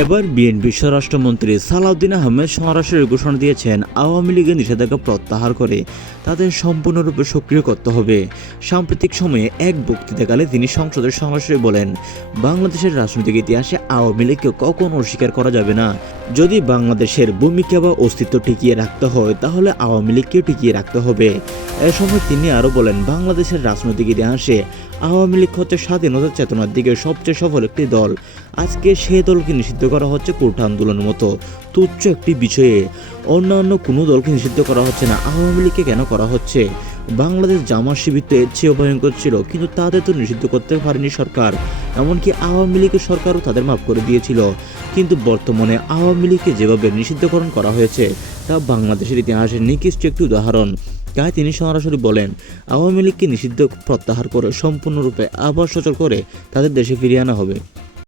এবার বিএনপি স্বরাষ্ট্রমন্ত্রী সালাউদ্দিন আহমেদ সরাসরি ঘোষণা দিয়েছেন, আওয়ামী লীগের নিষেধাজ্ঞা প্রত্যাহার করে তাদের সম্পূর্ণরূপে সক্রিয় করতে হবে। সাম্প্রতিক সময়ে এক বক্তৃতাকালে তিনি সংসদে সরাসরি বলেন, বাংলাদেশের রাজনৈতিক ইতিহাসে আওয়ামী লীগকে কখনো অস্বীকার করা যাবে না। যদি বাংলাদেশের ভূমিকা বা অস্তিত্ব টিকিয়ে রাখতে হয় তাহলে আওয়ামী লীগকেও টিকিয়ে রাখতে হবে। এ সময় তিনি আরও বলেন, বাংলাদেশের রাজনৈতিক ইতিহাসে আওয়ামী লীগ হচ্ছে স্বাধীনতার চেতনার দিকে সবচেয়ে সফল একটি দল। আজকে সেই দলকে নিষিদ্ধ করা হচ্ছে কোটা আন্দোলনের মতো তুচ্ছ একটি বিষয়ে। অন্যান্য কোনো দলকে নিষিদ্ধ করা হচ্ছে না, আওয়ামী লীগকে কেন করা হচ্ছে? বাংলাদেশ জামাত শিবির তো এর চেয়েও ভয়ঙ্কর ছিল, কিন্তু তাদের তো নিষিদ্ধ করতে পারেনি সরকার। এমনকি আওয়ামী লীগের সরকারও তাদের মাফ করে দিয়েছিল। কিন্তু বর্তমানে আওয়ামী লীগকে যেভাবে নিষিদ্ধকরণ করা হয়েছে তা বাংলাদেশের ইতিহাসের নিকৃষ্ট একটি উদাহরণ। তাই তিনি সরাসরি বলেন, আওয়ামী লীগকে নিষিদ্ধ প্রত্যাহার করে সম্পূর্ণরূপে আবার সচল করে তাদের দেশে ফিরিয়ে আনা হবে।